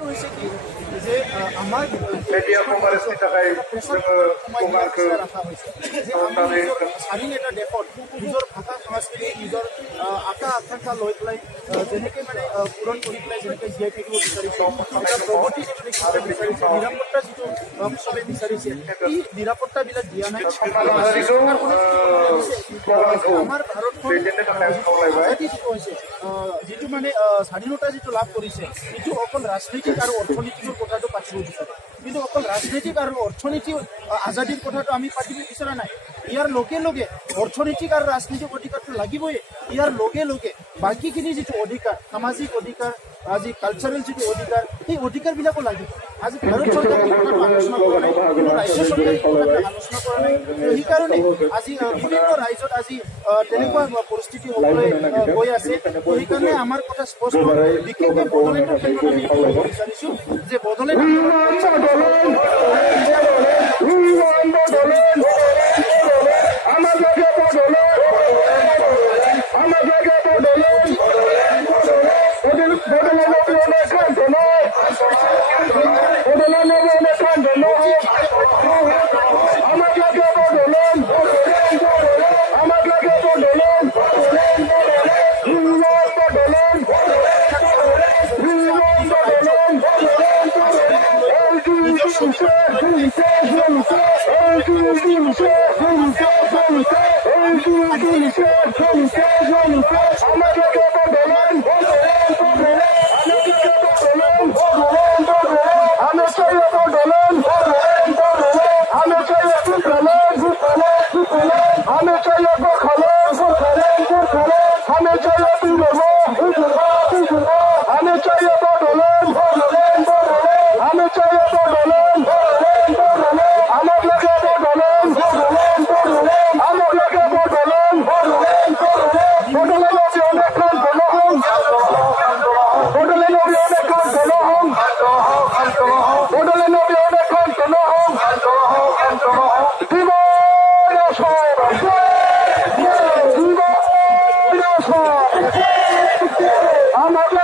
হৈছে কি যে আমাৰ media conference-नि थाखाय जोङो गंगारखौ স্বাধীন এটা দেশত নিজৰ ভাষা সংস্কৃতি নিজৰ আশা আকাংক্ষা লৈ পেলাই যেনেকৈ মানে পূৰণ কৰি পেলাই যেনেকৈ জীয়াই থাকিব বিচাৰিছে প্ৰগতি যিটো দেখিবলৈ বিচাৰিছে নিৰাপত্তা যিটো চবে বিচাৰিছে এই নিৰাপত্তাবিলাক দিয়া নাই আমাৰ ভাৰতখন আজাদী যিটো হৈছে যিটো মানে স্বাধীনতা যিটো লাভ কৰিছে সেইটো অকল ৰাজনৈতিক আৰু অৰ্থনীতিৰ কথাটো পাতিব বিচাৰে কিন্তু অকল ৰাজনৈতিক আৰু অৰ্থনীতি আজাদীৰ কথাটো আমি পাতিব বিচৰা নাই ইয়াৰ লগে লগে অৰ্থনৈতিক আৰু ৰাজনৈতিক অধিকাৰটো লাগিবই ইয়াৰ লগে লগে বাকীখিনি যিটো অধিকাৰ সামাজিক অধিকাৰ আজি কালচাৰেল যিটো অধিকাৰ সেই অধিকাৰবিলাকো লাগিব আজি ভাৰত চৰকাৰে এই কথাটো আলোচনা কৰা নাই কিন্তু ৰাজ্য চৰকাৰে এই কথাটো আলোচনা কৰা নাই সেইকাৰণে আজি বিভিন্ন ৰাজ্যত আজি তেনেকুৱা পৰিস্থিতি হ'বলৈ গৈ আছে সেইকাৰণে আমাৰ কথা স্পষ্ট বিশেষকৈ বড়োলেণ্ডৰ ক্ষেত্ৰত আমি ক'ব বিচাৰিছোঁ যে বড়োলেণ্ড I'm not